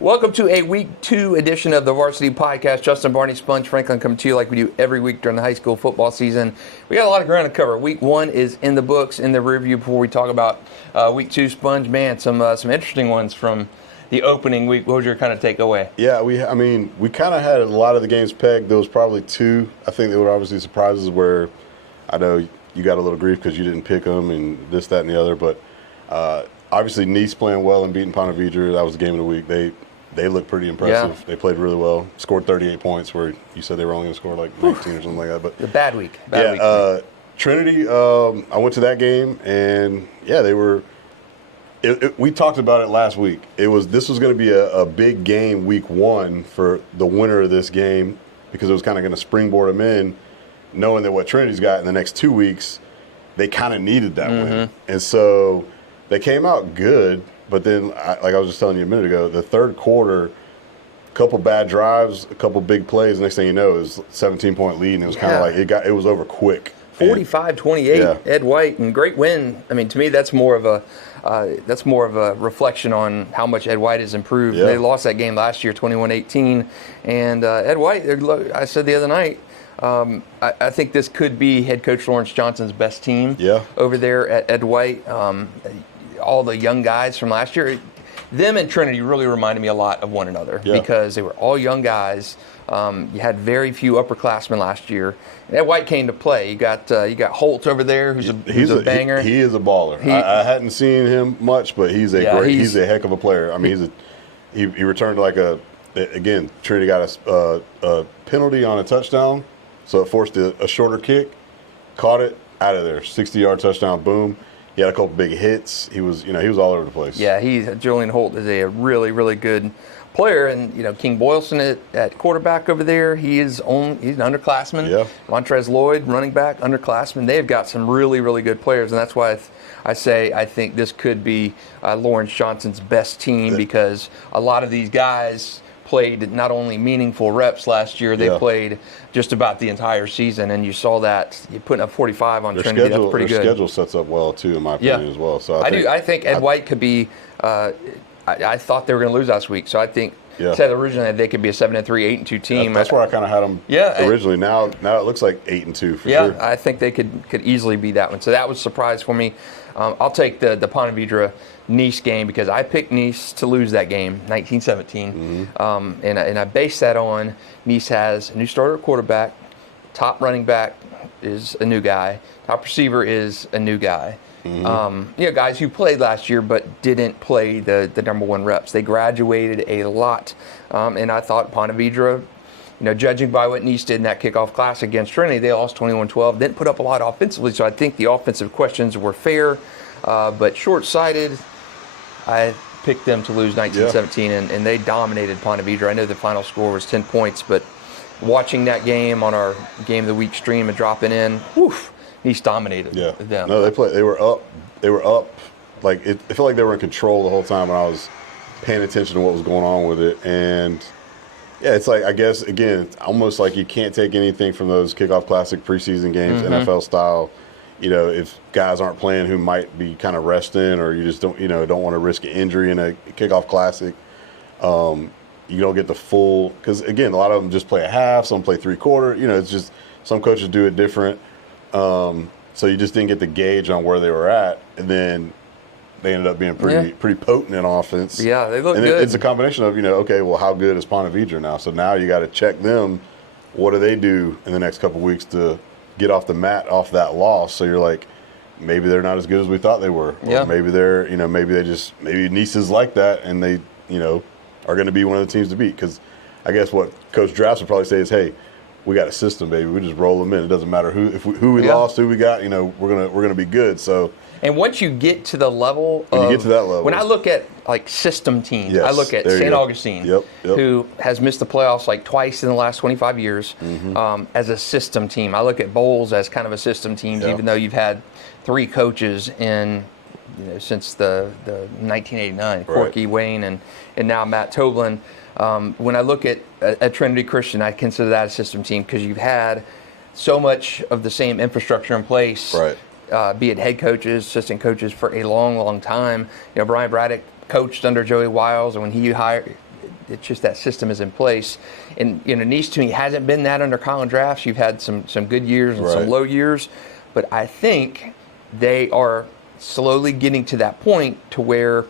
Welcome to a Week 2 edition of the Varsity Podcast. Justin, Barney, Sponge Franklin coming to you like we do every week during the high school football season. We got a lot of ground to cover. Week 1 is in the books, in the rearview before we talk about Week 2. Sponge, man, some interesting ones from the opening week. What was your kind of takeaway? Yeah, we kind of had a lot of the games pegged. There was probably two, I think, that were obviously surprises where I know you got a little grief because you didn't pick them and this, that, and the other. But obviously, Nease playing well and beating Ponte Vedra, that was the game of the week. They looked pretty impressive. Yeah. They played really well. Scored 38 points where you said they were only going to score like 19 or something like that. But a bad week. Week. Trinity, I went to that game, and, yeah, they were we talked about it last week. This was going to be a big game week 1 for the winner of this game because it was kind of going to springboard them in, knowing that what Trinity's got in the next 2 weeks, they kind of needed that win. And so they came out good. But then, like I was just telling you a minute ago, the third quarter, a couple bad drives, a couple big plays. The next thing you know, it was a 17-point lead, and it was kind of like it was over quick. 45-28, Ed White, and great win. I mean, to me, that's more of a reflection on how much Ed White has improved. Yeah. They lost that game last year, 21-18, and Ed White. I said the other night, I think this could be head coach Lawrence Johnson's best team over there at Ed White. All the young guys from last year, them and Trinity really reminded me a lot of one another because they were all young guys. You had very few upperclassmen last year. And Ed White came to play. You got Holtz over there, who's a banger. He is a baller. I hadn't seen him much, but he's a heck of a player. I mean, he returned like again, Trinity got a penalty on a touchdown, so it forced a shorter kick, caught it, out of there, 60-yard touchdown, boom. He had a couple big hits. He was all over the place. Yeah, Julian Holt is a really, really good player, and King Boylston at quarterback over there. He's an underclassman. Yeah. Montrez Lloyd, running back, underclassman. They've got some really, really good players, and that's why I think this could be Lawrence Johnson's best team because a lot of these guys played not only meaningful reps last year, they played just about the entire season, and you saw that. You're putting up 45 on Trinity, that's pretty good. Their schedule sets up well, too, in my opinion, as well. So I think Ed White could be I thought they were going to lose last week, so I think said originally they could be a 7-3, 8-2 team. That's where I kind of had them originally. Now it looks like 8-2 for sure. Yeah, I think they could easily be that one. So that was a surprise for me. I'll take the Ponte Vedra Nease game because I picked Nease to lose that game, 19-17. And I base that on Nease has a new starter quarterback, top running back is a new guy, top receiver is a new guy. Guys who played last year but didn't play the number 1 reps. They graduated a lot. And I thought Ponte Vedra, judging by what Nease did in that kickoff class against Trinity, they lost 21-12, didn't put up a lot offensively, so I think the offensive questions were fair, but short-sighted. I picked them to lose 19-17, and they dominated Ponte Vedra. I know the final score was 10 points, but watching that game on our Game of the Week stream and dropping in, Nease dominated them. No, they were up. Like it felt like they were in control the whole time when I was paying attention to what was going on with it. And it's like, I guess, again, it's almost like you can't take anything from those kickoff classic preseason games, NFL style. If guys aren't playing who might be kind of resting, or you just don't want to risk an injury in a kickoff classic. You don't get the full, because again, a lot of them just play a half, some play 3/4. It's just some coaches do it different. So you just didn't get the gauge on where they were at, and then they ended up being pretty potent in offense. Yeah, they look good. It's a combination of how good is Ponte Vedra now? So now you got to check them. What do they do in the next couple of weeks to get off the mat off that loss? So you're like, maybe they're not as good as we thought they were, or maybe they're maybe Nease is like that, and they are going to be one of the teams to beat. Because I guess what Coach Drafts would probably say is, hey, we got a system, baby. We just roll them in. It doesn't matter who we lost, who we got. We're gonna be good. So, and once you get to the level, when I look at like system teams, I look at St. Augustine, who has missed the playoffs like twice in the last 25 years, as a system team. I look at Bowles as kind of a system team, even though you've had 3 coaches in since the 1989, Corky, Wayne, and now Matt Toblin. When I look at Trinity Christian, I consider that a system team because you've had so much of the same infrastructure in place, be it head coaches, assistant coaches for a long, long time. Brian Braddock coached under Joey Wiles, and when he it's just that system is in place. And Nease to me hasn't been that under Colin Drafts. You've had some good years and some low years, but I think they are slowly getting to that point to where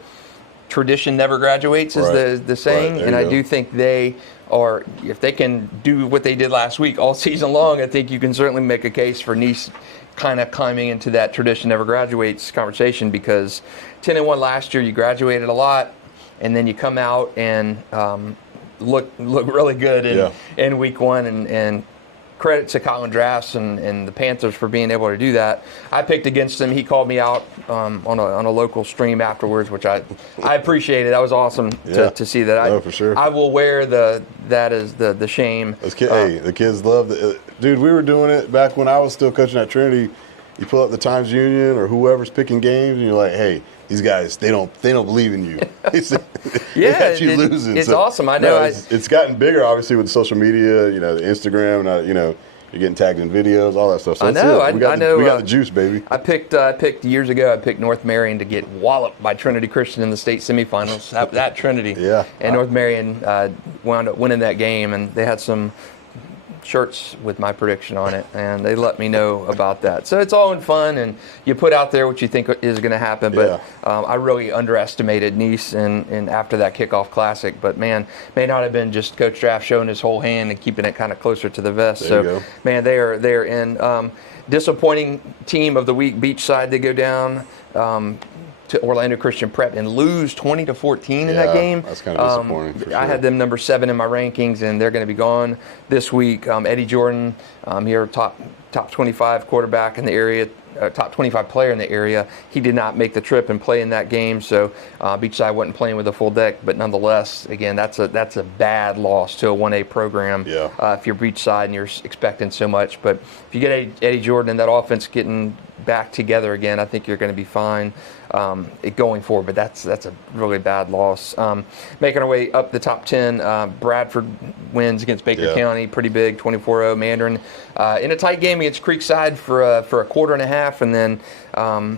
tradition never graduates, is the saying. And I do think they are, if they can do what they did last week all season long, I think you can certainly make a case for Nease kind of climbing into that tradition never graduates conversation, because 10-1 last year, you graduated a lot, and then you come out and look really good in week one, and credit to Colin Drafts and the Panthers for being able to do that. I picked against him. He called me out on a local stream afterwards, which I appreciated. That was awesome to see that. For sure. I will wear that as the shame. Hey, the kids love it. Dude, we were doing it back when I was still coaching at Trinity. You pull up the Times Union or whoever's picking games, and you're like, hey, these guys, they don't believe in you. They got you losing. It's awesome. I know. It's gotten bigger, obviously, with social media. The Instagram, and you're getting tagged in videos, all that stuff. So I know. We got the juice, baby. I picked years ago. I picked North Marion to get walloped by Trinity Christian in the state semifinals. that Trinity. Yeah. And North Marion wound up winning that game, and they had some shirts with my prediction on it, and they let me know about that. So it's all in fun, and you put out there what you think is going to happen. But I really underestimated Nease and after that kickoff classic. But man, may not have been just Coach Draft showing his whole hand and keeping it kind of closer to the vest. There man, they're in. Disappointing team of the week, Beachside. They go down to Orlando Christian Prep and lose 20-14 in that game. That's kind of disappointing. For sure. I had them number 7 in my rankings, and they're going to be gone this week. Eddie Jordan, here top 25 quarterback in the area, top 25 player in the area. He did not make the trip and play in that game, so Beachside wasn't playing with a full deck. But nonetheless, again, that's a bad loss to a 1A program. If you're Beachside and you're expecting so much, but if you get Eddie Jordan and that offense getting back together again, I think you're going to be fine going forward. But that's a really bad loss. Making our way up the top 10, Bradford wins against Baker County, pretty big, 24-0. Mandarin in a tight game against Creekside for a quarter and a half, and then a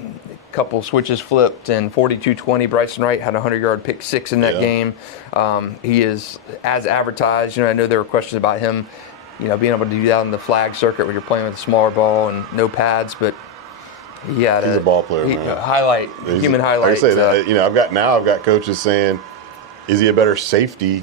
couple switches flipped, and 42-20. Brysen Wright had a 100-yard pick six in that game. He is as advertised. I know there were questions about him, being able to do that on the flag circuit where you're playing with a smaller ball and no pads, but he's a ball player, man. Human highlight. Like I say, I've got coaches saying, is he a better safety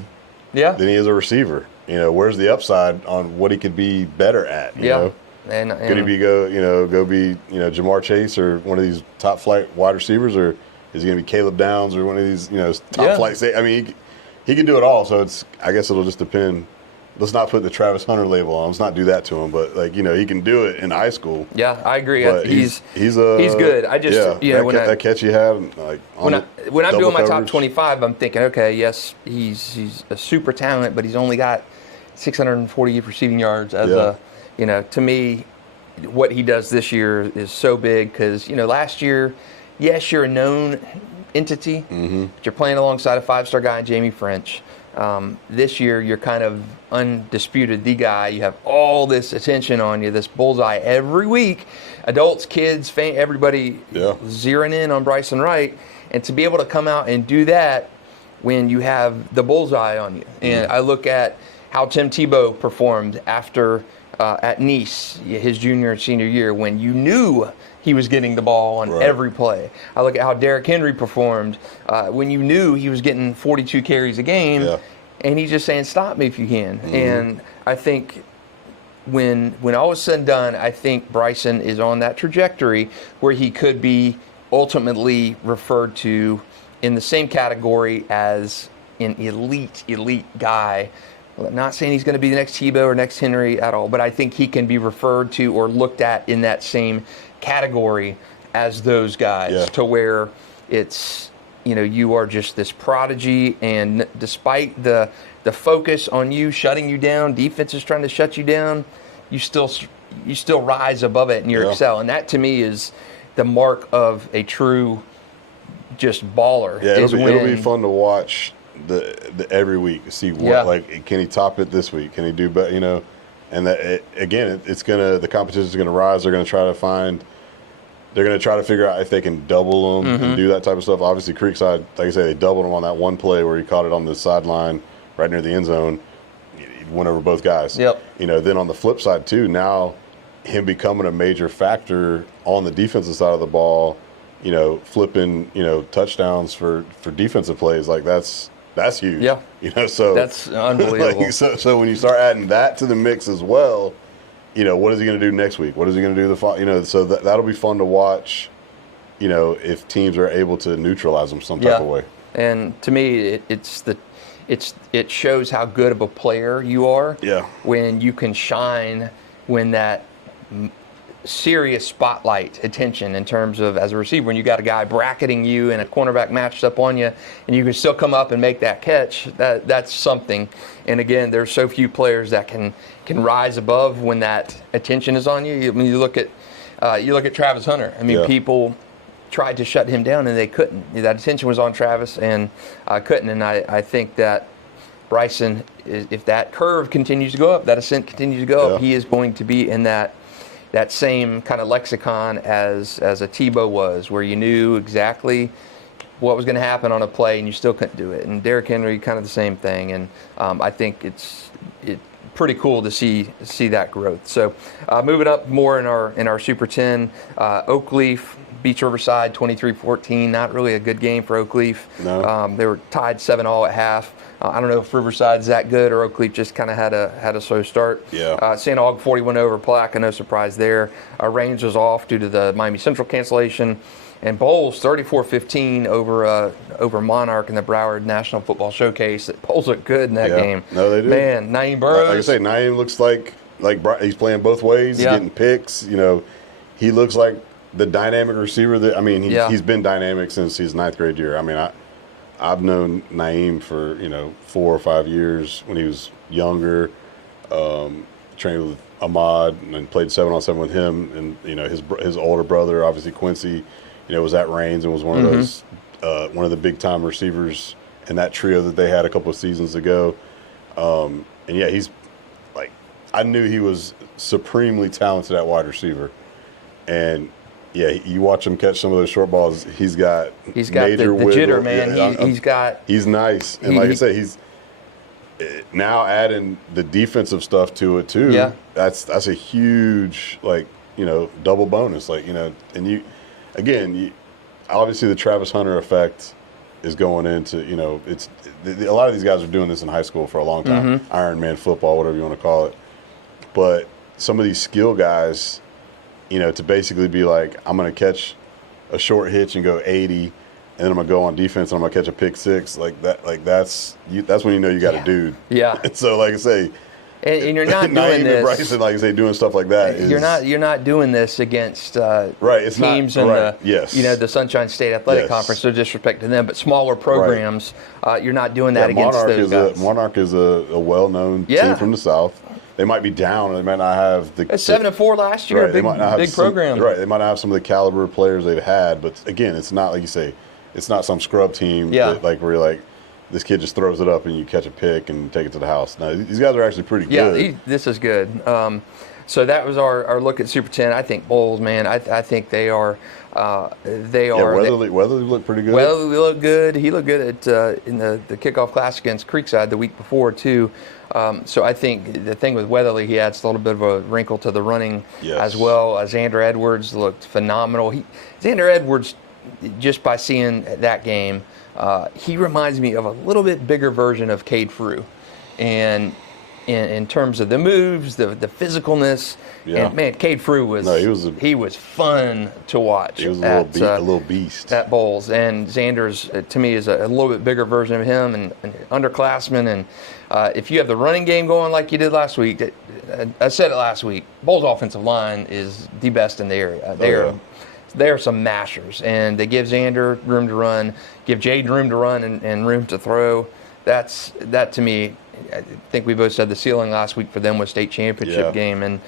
than he is a receiver? Where's the upside on what he could be better at? You know? And could he go be Jamar Chase or one of these top flight wide receivers, or is he going to be Caleb Downs or one of these top flight? I mean, he can do it all. So I guess it'll just depend. Let's not put the Travis Hunter label on him. Let's not do that to him. But he can do it in high school. Yeah, I agree. He's good. I just that catch he had when I'm doing my top 25, I'm thinking, okay, yes, he's a super talent, but he's only got 640 receiving yards as to me, what he does this year is so big because last year, yes, you're a known entity, but you're playing alongside a 5-star guy, Jamie French. This year, you're kind of undisputed the guy. You have all this attention on you, this bullseye every week. Adults, kids, everybody zeroing in on Brysen Wright. And to be able to come out and do that when you have the bullseye on you. And I look at how Tim Tebow performed after at Nease, his junior and senior year, when you knew he was getting the ball on every play. I look at how Derrick Henry performed when you knew he was getting 42 carries a game, and he's just saying, stop me if you can. And I think when all is said and done, I think Brysen is on that trajectory where he could be ultimately referred to in the same category as an elite guy. Not saying he's going to be the next Tebow or next Henry at all, but I think he can be referred to or looked at in that same category as those guys, to where it's, you are just this prodigy, and despite the focus on you shutting you down, defense is trying to shut you down, you still rise above it and you excel. And that to me is the mark of a true just baller. Yeah, it'll be fun to watch the every week, see what can he top it this week? Can he do better? And that it's the competition is gonna rise. They're gonna try to figure out if they can double them and do that type of stuff. Obviously, Creekside, like I say, they doubled him on that one play where he caught it on the sideline right near the end zone. He went over both guys. Yep. Then on the flip side too, now him becoming a major factor on the defensive side of the ball, flipping, touchdowns for defensive plays, like that's huge. Yeah. So that's unbelievable. So when you start adding that to the mix as well, what is he going to do next week? What is he going to do so that'll be fun to watch, if teams are able to neutralize them some type of way. And to me, it shows how good of a player you are. Yeah. When you can shine when that serious spotlight attention in terms of as a receiver, when you got a guy bracketing you and a cornerback matched up on you, and you can still come up and make that catch. That's something. And again, there's so few players that can rise above when that attention is on you. I mean, you look at Travis Hunter. I mean, people tried to shut him down and they couldn't. That attention was on Travis and couldn't. And I think that Brysen, if that curve continues to go up, that ascent continues to go up, he is going to be in that same kind of lexicon as a Tebow was, where you knew exactly what was going to happen on a play and you still couldn't do it. And Derrick Henry, kind of the same thing. And I think it's pretty cool to see that growth. So moving up more in our Super 10, Oakleaf beats Riverside 23-14. Not really a good game for Oakleaf. No. They were tied 7-7 at half. I don't know if Riverside's that good or Oakleaf just kind of had a slow start. Yeah. Santa Aug 41 over Plaque, no surprise there. Range was off due to the Miami Central cancellation. And Bowles 34-15 over Monarch in the Broward National Football Showcase. Bowles looked good in that game. No, they did. Man, Naeem Burrows. Like I say, Naeem looks like he's playing both ways. He's getting picks. He looks like the dynamic receiver he's been dynamic since his 9th grade year. I mean, I've known Naeem for 4 or 5 years when he was younger. Trained with Ahmad and played 7-on-7 with him, and his older brother, obviously Quincy, was at Reigns and was one of those one of the big time receivers in that trio that they had a couple of seasons ago. He's like, I knew he was supremely talented at wide receiver, and you watch him catch some of those short balls. He's got major the jitter, man. He's nice, and like I say, he's now adding the defensive stuff to it too. Yeah, that's a huge double bonus. And obviously the Travis Hunter effect is going into a lot of these guys are doing this in high school for a long time. Ironman football, whatever you want to call it, but some of these skill guys. To basically be like, I'm going to catch a short hitch and go 80, and then I'm going to go on defense and I'm going to catch a pick 6. That's when you know you got a dude. Yeah. And so, like I say, and you're not doing this. Brysen, like I say, doing stuff like that. You're not doing this against it's teams not, in the Sunshine State Athletic Conference. No disrespect to them, but smaller programs. You're not doing that against those guys. Monarch is a well-known team from the South. They might be down. They might not have the 7-4 last year. Big program. Right. They might not have some of the caliber of players they've had, but again, it's not like you say. It's not some scrub team. That, where you're like, this kid just throws it up and you catch a pick and take it to the house. No, these guys are actually pretty good. Yeah, this is good. So that was our look at Super 10. I think Bowles, man. I think they are. Weatherly looked pretty good. Weatherly looked good. He looked good at in the kickoff class against Creekside the week before too. So I think the thing with Weatherly, he adds a little bit of a wrinkle to the running as well. Xander Edwards looked phenomenal. Xander Edwards, just by seeing that game, he reminds me of a little bit bigger version of Cade Frew, and in terms of the moves, the physicalness. Yeah. And man, Cade Frew was fun to watch. He was a little beast at Bowles, and Xander's to me is a little bit bigger version of him, and underclassman. And if you have the running game going like you did last week, I said it last week, Bowles' offensive line is the best in the area. They are some mashers, and they give Xander room to run, give Jaden room to run and room to throw. That to me, I think we both said the ceiling last week for them was state championship game, and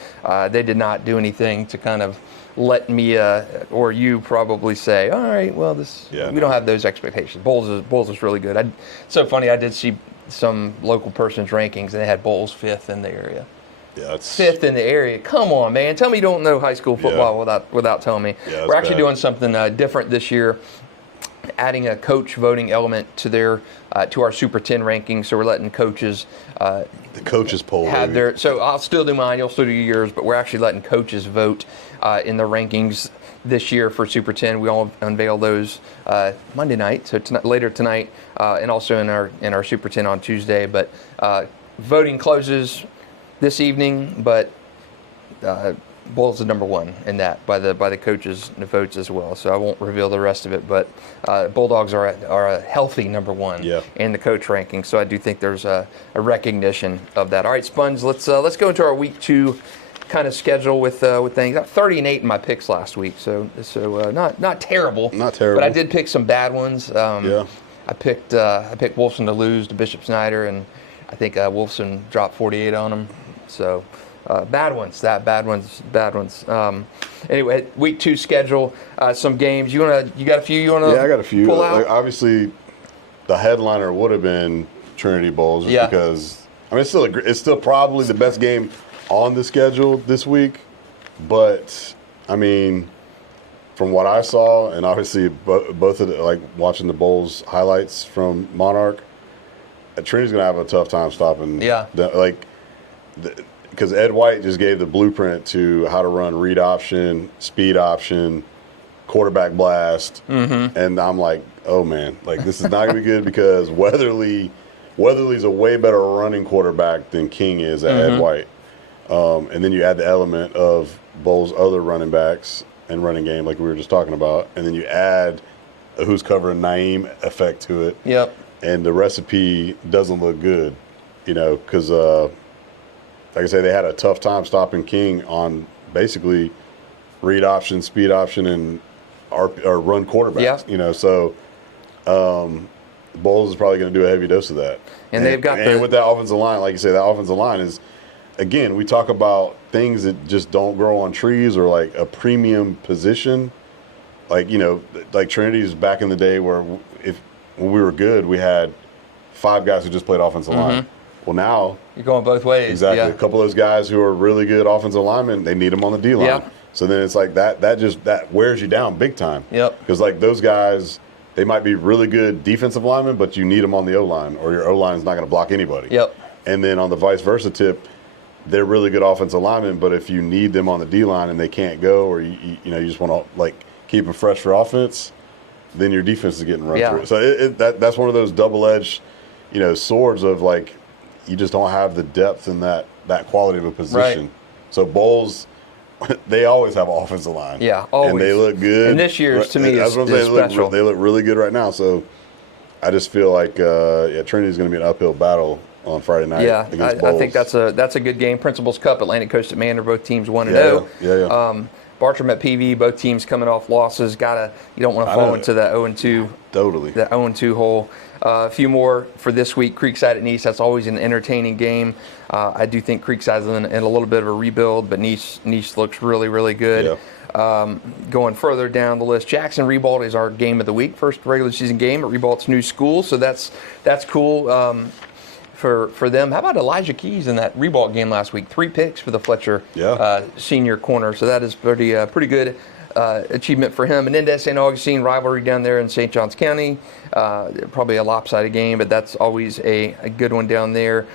they did not do anything to kind of let me or you probably say, all right, well, we don't have those expectations. Bowles is really good. It's so funny. I did see some local person's rankings, and they had Bowles 5th in the area. Yeah, it's 5th in the area. Come on, man. Tell me you don't know high school football without telling me. We're actually doing something different this year. adding a coach voting element to to our Super 10 rankings. So we're letting coaches The coaches poll. have baby. so I'll still do mine, you'll still do yours, but we're actually letting coaches vote in the rankings this year for Super 10. We all unveil those Monday night, so later tonight, and also in our Super 10 on Tuesday. But voting closes this evening, but Bulls are number one in that by the coaches' votes as well. So I won't reveal the rest of it, but Bulldogs are a healthy number one in the coach ranking. So I do think there's a recognition of that. All right, Sponge, let's go into our week 2 kind of schedule with things. I got 30-8 in my picks last week, so not terrible. Not terrible. But I did pick some bad ones. I picked Wolfson to lose to Bishop Snyder, and I think Wolfson dropped 48 on him. So bad ones. Anyway, week 2 schedule. Some games. You got a few you want to? Yeah, I got a few. Pull out? Like, obviously, the headliner would have been Trinity Bowls, just because I mean it's still probably the best game on the schedule this week, but I mean, from what I saw, and obviously both of the, like watching the Bulls highlights from Monarch, Trinity's gonna have a tough time stopping. Because Ed White just gave the blueprint to how to run read option, speed option, quarterback blast, and I'm like, oh man, like this is not gonna be good because Weatherly's a way better running quarterback than King is at Ed White. And then you add the element of Bulls' other running backs and running game, like we were just talking about, and then you add a who's covering Naeem effect to it. Yep. And the recipe doesn't look good, because like I say, they had a tough time stopping King on basically read option, speed option, and run quarterbacks. Yeah. So Bulls is probably going to do a heavy dose of that. And they've got with that offensive line, like you say, that offensive line is. Again, we talk about things that just don't grow on trees or like a premium position. Like, like Trinity's back in the day where when we were good, we had 5 guys who just played offensive line. Well, now you're going both ways. Exactly. Yeah. A couple of those guys who are really good offensive linemen, they need them on the D line. Yeah. So then it's like that wears you down big time. Yep. Because like those guys, they might be really good defensive linemen, but you need them on the O line, or your O line is not going to block anybody. Yep. And then on the vice versa tip, they're really good offensive linemen, but if you need them on the D line and they can't go, or you just want to like keep them fresh for offense, then your defense is getting run through. So that's one of those double-edged, swords of like you just don't have the depth and that quality of a position. Right. So Bulls, they always have an offensive line. Yeah, always. And they look good. And this year's to me is special. They look really good right now. So I just feel like Trinity's going to be an uphill battle on Friday night. Yeah, against Bulls. I think that's a good game. Principals Cup, Atlantic Coast at Manor, both teams 1-0. Yeah. Bartram at PV, both teams coming off losses. You don't want to fall into that 0-2. Totally. That 0-2 hole. A few more for this week. Creekside at Nease. That's always an entertaining game. I do think Creekside's in a little bit of a rebuild, but Nease looks really, really good. Yeah. Going further down the list, Jackson Ribault is our game of the week. First regular season game at Ribault's new school, so that's cool. For them. How about Elijah Keys in that Ribault game last week? 3 picks for the Fletcher senior corner. So that is pretty good achievement for him. And then St. Augustine rivalry down there in St. Johns County. Probably a lopsided game, but that's always a good one down there.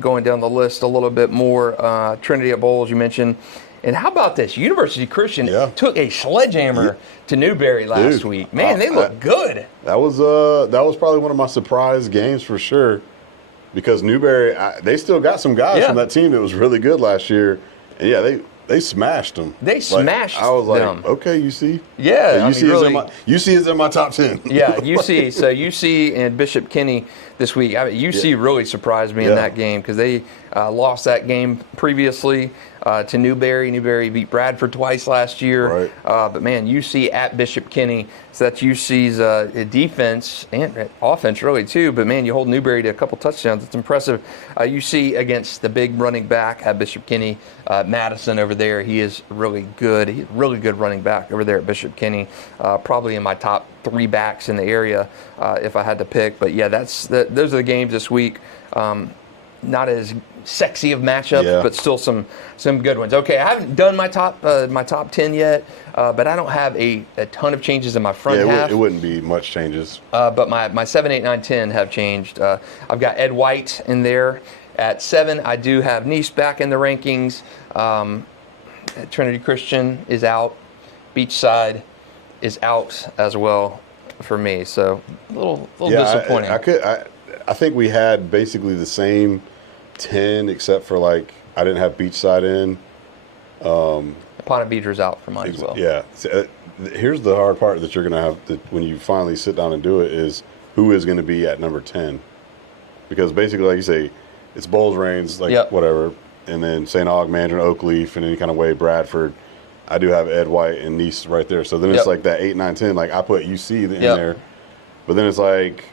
Going down the list a little bit more, Trinity at Bowls, you mentioned. And how about this? University Christian took a sledgehammer to Newberry last week. Man, they look good. That was probably one of my surprise games for sure. Because Newberry, they still got some guys from that team that was really good last year. And they smashed them. They smashed them. I was like, okay, UC. Yeah, UC is in my top 10. Yeah, UC. So UC and Bishop Kenny this week. UC really surprised me in that game because they lost that game previously to Newberry. Newberry beat Bradford twice last year. Right. But, man, UC at Bishop Kenny. So that's UC's defense and offense, really, too. But, man, you hold Newberry to a couple touchdowns. It's impressive. UC against the big running back at Bishop Kenny, Madison over there. He is really good. He's a really good running back over there at Bishop Kenny. Probably in my top 3 backs in the area if I had to pick. But, yeah, those are the games this week. not as sexy of matchups, Yeah. but still some good ones. Okay, I haven't done my top 10 yet, but I don't have a ton of changes in my front half. It wouldn't be much changes. But my 7, 8, 9, 10 have changed. I've got Ed White in there. At 7, I do have Nease back in the rankings. Trinity Christian is out. Beachside is out as well for me. So a little disappointing. I think we had basically the same 10, except for like I didn't have Beachside in. Ponte Vedra's out for mine as well. Yeah. So, here's the hard part that you're going to have when you finally sit down and do it is who is going to be at number 10. Because basically, like you say, it's Bowles, Reigns, whatever, and then St. Aug, Mandarin, Oakleaf, and any kind of way, Bradford. I do have Ed White and Nease right there. So then it's like that 8, 9, 10. Like I put UC in there, but then it's like,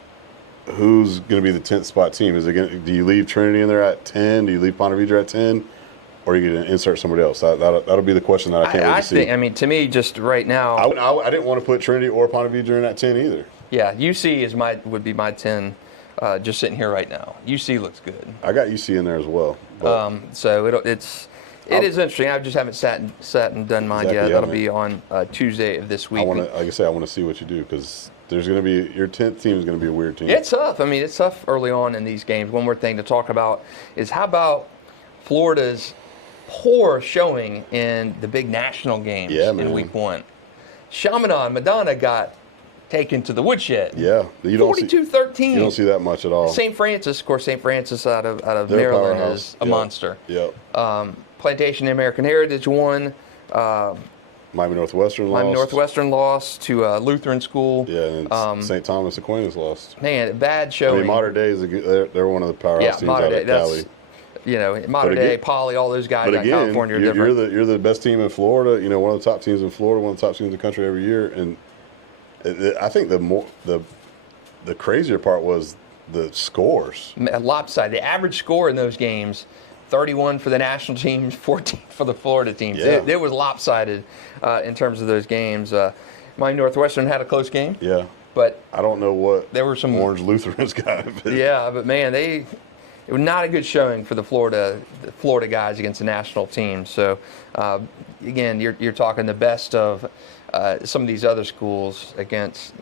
who's going to be the 10th spot team? Do you leave Trinity in there at 10? Do you leave Ponte Vedra at 10? Or are you going to insert somebody else? That'll be the question that I can't wait to see. I mean, to me, just right now, I didn't want to put Trinity or Ponte Vedra in at 10 either. Yeah, UC would be my 10. Just sitting here right now, UC looks good. I got UC in there as well. So it is interesting. I just haven't sat and done mine yet. That'll be on Tuesday of this week. Like I say, I want to see what you do because there's going to be your 10th team is going to be a weird team. It's tough. I mean, it's tough early on in these games. One more thing to talk about is how about Florida's poor showing in the big national games in Week 1. Chaminade, Madonna got taken to the woodshed. Yeah, 42-13. You don't see that much at all. St. Francis, of course, St. Francis out of Maryland is a monster. Yep. Plantation American Heritage won. Miami Northwestern lost to Lutheran School. Yeah, and St. Thomas Aquinas lost. Man, bad showing. I mean, Modern Day they're one of the powerhouse teams out of Cali. Modern Day, Poly, all those guys out of California are different. You're the best team in Florida. One of the top teams in Florida, one of the top teams in the country every year. And I think the crazier part was the scores. Lopsided. The average score in those games, 31 for the national teams, 14 for the Florida teams. Yeah. It was lopsided in terms of those games. Miami Northwestern had a close game. Yeah. But I don't know what there were some Orange Lutherans got. But man, it was not a good showing for the Florida guys against the national team. So again, you're talking the best of some of these other schools against,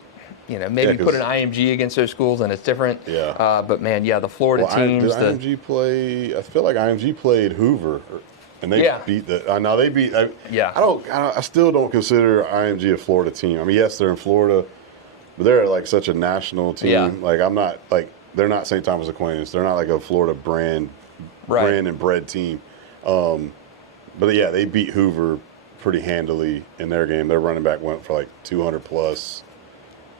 maybe put an IMG against those schools and it's different. Yeah. But man, the Florida teams. Did IMG play? I feel like IMG played Hoover, and they beat the. Now they beat. I still don't consider IMG a Florida team. I mean, yes, they're in Florida, but they're like such a national team. Yeah. Like I'm not like they're not St. Thomas Aquinas. They're not like a Florida brand and bred team. But yeah, they beat Hoover pretty handily in their game. Their running back went for like 200 plus,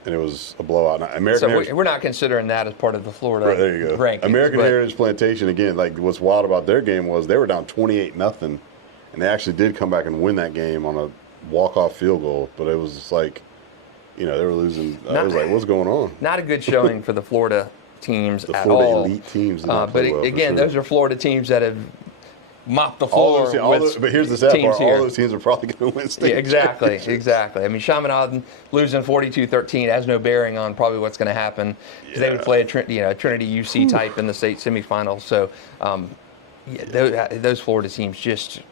and it was a blowout. Now, we're not considering that as part of the Florida there you go. rankings. American Heritage Plantation, again, like what's wild about their game was they were down 28-0, and they actually did come back and win that game on a walk-off field goal. But it was just like, they were losing. I was like, what's going on? Not a good showing for the Florida teams the at Florida all. Elite teams. But again, those are Florida teams that have mop the floor. But here's the sad part: all those teams are probably going to win state. Yeah, exactly. I mean, Chaminade losing 42-13 has no bearing on probably what's going to happen because they would play a Trinity UC type in the state semifinals. So, those Florida teams just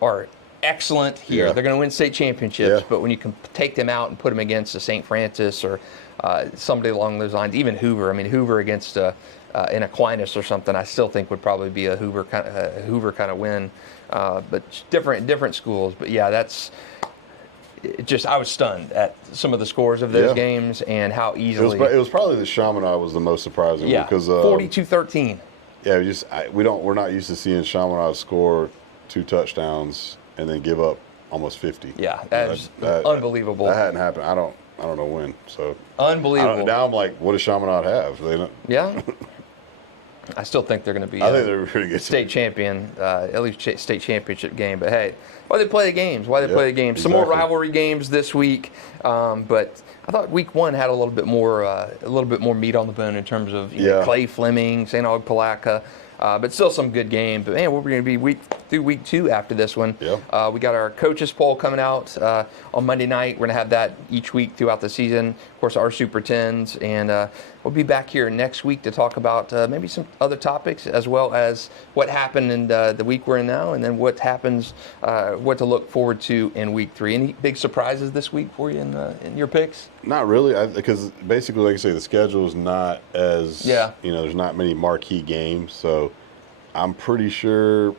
are excellent here. Yeah. They're going to win state championships, but when you can take them out and put them against a St. Francis or somebody along those lines, even Hoover. I mean, Hoover against in Aquinas or something, I still think would probably be a Hoover kind of win. But different schools. But yeah, that's just I was stunned at some of the scores of those games and how easily it was probably the Chaminade was the most surprising. Yeah, because 42-13. Yeah, we're not used to seeing Chaminade score 2 touchdowns and then give up almost 50. Yeah, that's unbelievable. That hadn't happened. I don't know when. So unbelievable. Now I'm like, what does Chaminade have? They don't. Yeah. I still think they're going to be. I think they're pretty good. State champion, at least state championship game. But hey, why they play the games? Play the games? Exactly. Some more rivalry games this week. But I thought Week 1 had a little bit more meat on the bone in terms of Clay Fleming, St. Aug Palatka. But still some good games. But man, we're going to be through week 2 after this one. Yeah. We got our coaches poll coming out on Monday night. We're going to have that each week throughout the season. Of course, our Super 10s and We'll be back here next week to talk about maybe some other topics, as well as what happened in the week we're in now, and then what happens, what to look forward to in week 3. Any big surprises this week for you in your picks? Not really, because basically, like I say, the schedule is not as, there's not many marquee games. So I'm pretty sure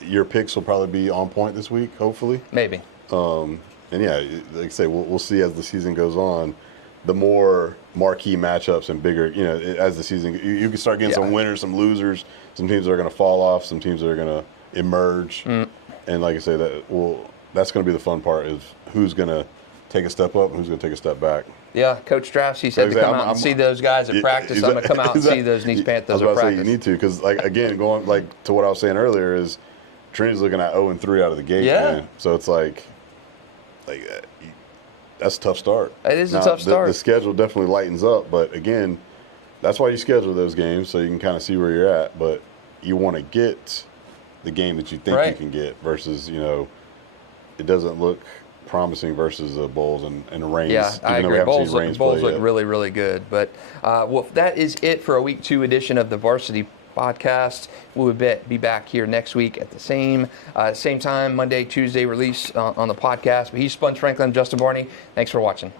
your picks will probably be on point this week, hopefully. Maybe. And yeah, like I say, we'll see as the season goes on. The more marquee matchups and bigger, as the season, you can start getting some winners, some losers. Some teams are going to fall off. Some teams are going to emerge. And like I say, that's going to be the fun part, is who's going to take a step up and who's going to take a step back. Yeah, Coach Drafts, he said to come out and see those guys at practice. I'm going to come out and see those Nease Panthers at practice. You need to, because again, going to what I was saying earlier, is Trinity's looking at 0-3 out of the gate. Man. So it's like that's a tough start. It is a tough start. The schedule definitely lightens up, but again, that's why you schedule those games, so you can kind of see where you're at. But you want to get the game that you think you can get versus, it doesn't look promising versus the Bulls and Reigns. Yeah, I agree. Bulls look really, really good. But that is it for a Week 2 edition of the Varsity Podcast. We will be back here next week at the same time, Monday, Tuesday release on the podcast. But he's Sponge Franklin, Justin Barney. Thanks for watching.